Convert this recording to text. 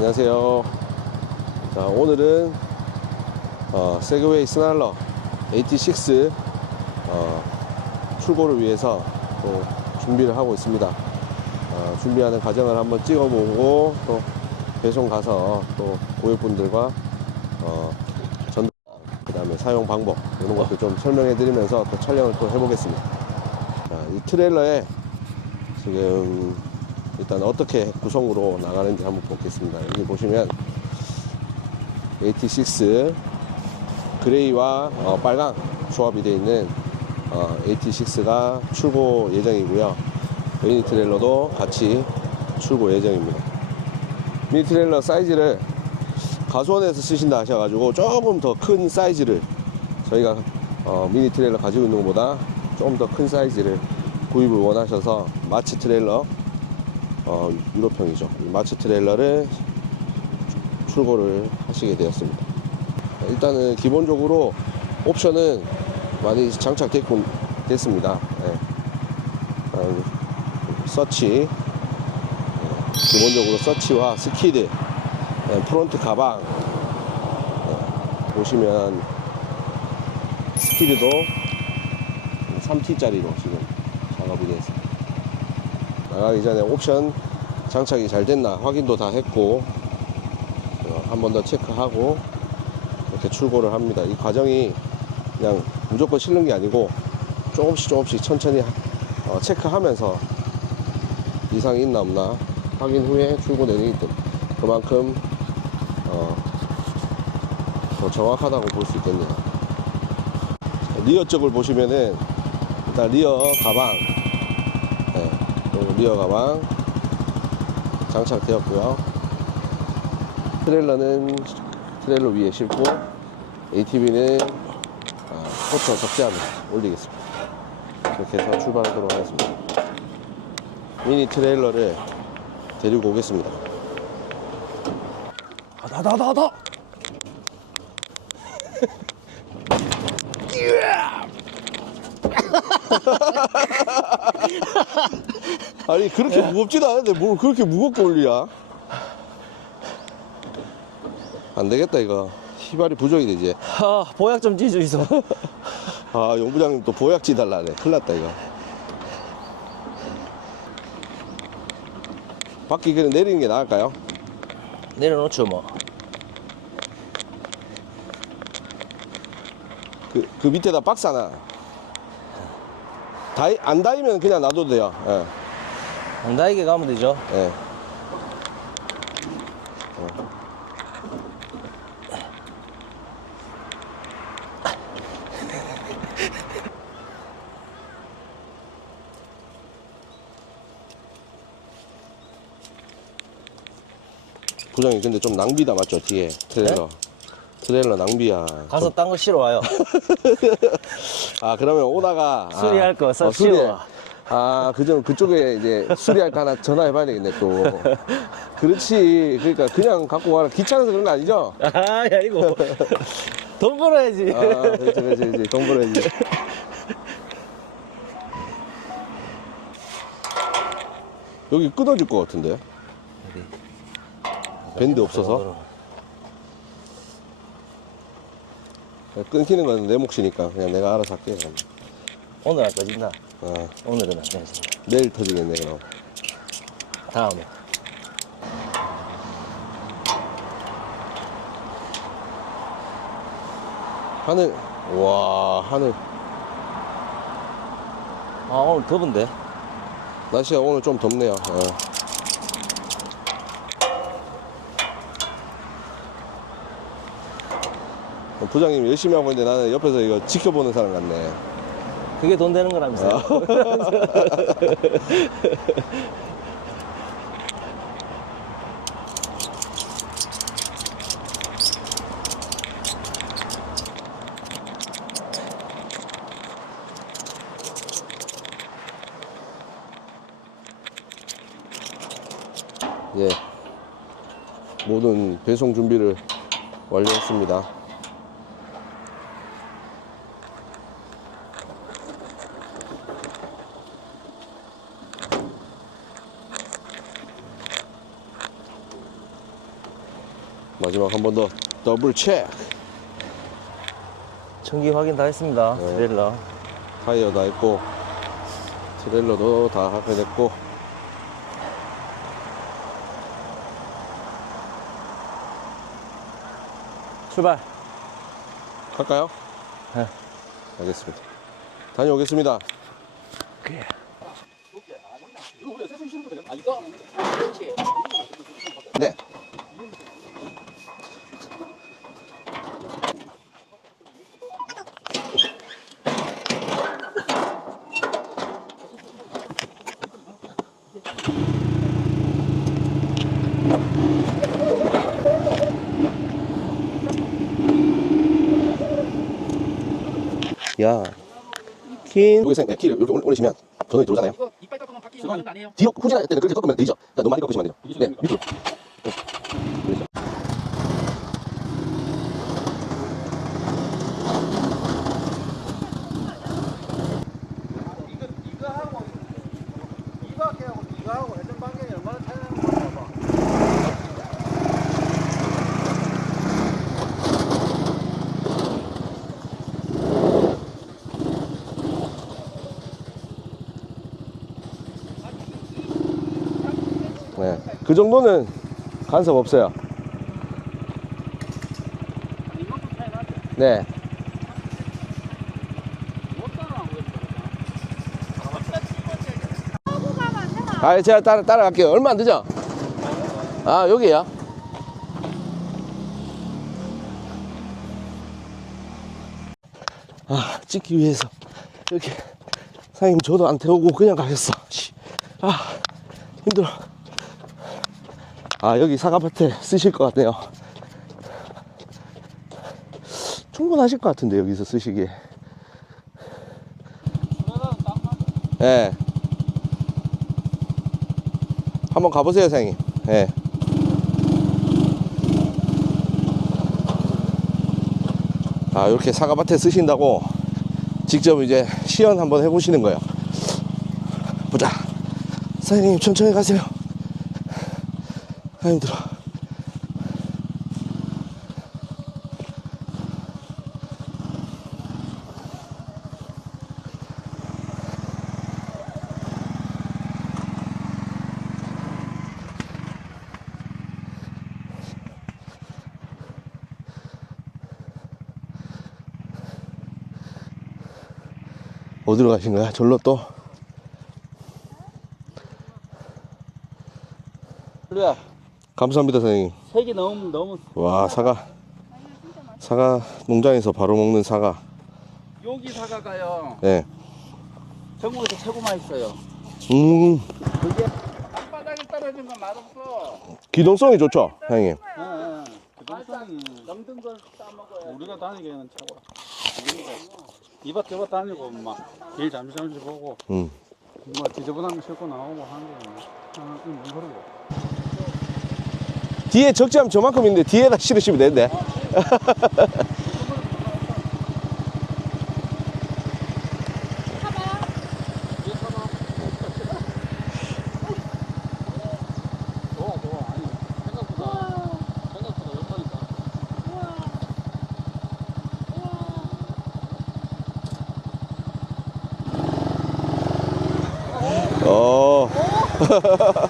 안녕하세요. 자, 오늘은 어, 세그웨이 스날러 86 어, 출고를 위해서 또 준비를 하고 있습니다. 어, 준비하는 과정을 한번 찍어보고 또 배송 가서 또 고객분들과 어, 전 그다음에 사용 방법 이런 것도 좀 설명해 드리면서 또 촬영을 또 해보겠습니다. 자, 이 트레일러에 지금 일단 어떻게 구성으로 나가는지 한번 보겠습니다. 여기 보시면 86 그레이와 어, 빨강 조합이 되어 있는 어, 86가 출고 예정이고요. 미니 트레일러도 같이 출고 예정입니다. 미니 트레일러 사이즈를 가수원에서 쓰신다 하셔가지고 조금 더 큰 사이즈를 저희가 어, 미니 트레일러 가지고 있는 것보다 조금 더 큰 사이즈를 구입을 원하셔서 마치 트레일러 어, 유로평이죠. 이 마치 트레일러를 출고를 하시게 되었습니다. 일단은 기본적으로 옵션은 많이 장착됐군 됐습니다. 예. 어, 서치 예, 기본적으로 서치와 스키드 예, 프론트 가방 예, 보시면 스키드도 3T짜리로 지금 작업이 되어 있습니다. 나가기 전에 옵션 장착이 잘 됐나 확인도 다 했고 한 번 더 체크하고 이렇게 출고를 합니다. 이 과정이 그냥 무조건 실는 게 아니고 조금씩 조금씩 천천히 어, 체크하면서 이상이 있나 없나 확인 후에 출고되기 때문에 그만큼 어, 더 정확하다고 볼 수 있겠네요. 자, 리어 쪽을 보시면은 일단 리어 가방 리어 가방 장착되었고요. 트레일러는 트레일러 위에 싣고 ATV는 포터 적재함에 올리겠습니다. 이렇게 해서 출발하도록 하겠습니다. 미니 트레일러를 데리고 오겠습니다. 다다다다. 아니 그렇게 무겁지도 않은데 뭘 그렇게 무겁게 올리야? 안 되겠다 이거 휘발이 부족이 되지. 아 보약 좀 찌주이소. 아 용부장님 또 보약 지달라네. 큰일 났다 이거. 바퀴 그냥 내리는 게 나을까요? 내려놓죠 뭐. 그, 그 밑에다 박스 하나. 다이, 안 닿으면 그냥 놔둬도 돼요. 예, 안 다이게 가면 되죠. 예. 부장님 근데 좀 낭비다 맞죠 뒤에 트레일러 트레일러 낭비야 가서 딴 거 실어 와요. 아 그러면 오다가 아, 수리할 거 써, 수리. 씌워. 아 그점 그쪽에 이제 수리할 거 하나 전화해봐야 되겠네 또. 그렇지. 그러니까 그냥 갖고 가라. 귀찮아서 그런 거 아니죠? 아 아니고 돈 벌어야지. 아 그렇지 그렇지 그렇지. 돈 벌어야지. 여기 끊어질 것 같은데? 밴드 없어서 끊기는 건 내 몫이니까 그냥 내가 알아서 할게 그럼. 오늘 안 꺼진다. 어, 오늘은 안 되지. 내일 터지겠네 그럼 다음에. 하늘 와 하늘 아 오늘 더운데. 날씨가 오늘 좀 덥네요 어. 부장님 열심히 하고 있는데 나는 옆에서 이거 지켜보는 사람 같네. 그게 돈 되는 거라면서요. 예. 모든 배송 준비를 완료했습니다 마지막 한 번 더 더블 체크. 전기 확인 다 했습니다. 네. 트레일러. 타이어 다 했고 트레일러도 다 됐고 출발. 갈까요? 네. 알겠습니다. 다녀오겠습니다. 그래. 네. 야, 킨 여기서 네, 키를 이렇게 올- 올리시면 전원이 들어오잖아요. 이빨 깎으면 바뀌는 거 아니에요? 뒤로 후진할 때는 그렇게 꺾으면 되죠. 그러니까 너무 많이 꺾으시면 안 돼요. 네, 밑으로. 이거 이거 하고 이거 하고 이거 하고 회전 반경이 얼마나 차이 나는 거야 봐. 네, 그 정도는 간섭 없어요. 네. 아, 제가 따라, 따라갈게요. 얼마 안 되죠? 아, 여기야? 아, 찍기 위해서. 이렇게. 사장님, 저도 안 태우고 그냥 가셨어. 씨. 아, 힘들어. 아, 여기 사과밭에 쓰실 것 같네요. 충분하실 것 같은데, 여기서 쓰시기에. 예. 네. 한번 가보세요, 사장님. 예. 아, 이렇게 사과밭에 쓰신다고 직접 이제 시연 한번 해보시는 거예요. 보자. 사장님, 천천히 가세요. 아, 힘들어. 어디로 가신 거야? 절로 또? 그래. 감사합니다, 사장님. 색이 너무 너무 와, 사과. 사과 농장에서 바로 먹는 사과. 여기 사과가요. 예. 전국에서 최고 맛있어요. 음, 그게 땅바닥에 떨어진 건 맛없어. 기동성이 좋죠, 사장님. 예, 예. 그동성이 넘든 걸 따먹어야 우리가 다니기에는 최고라. 이밭 저밭 다니고 막길 잠시 잠시 보고 음. 뭐 지저분한 거 싣고 나오고 하는 게 아, 이뭔 소리고. 뒤에 적재하면 저만큼인데 뒤에다 실으시면 되는데. 어.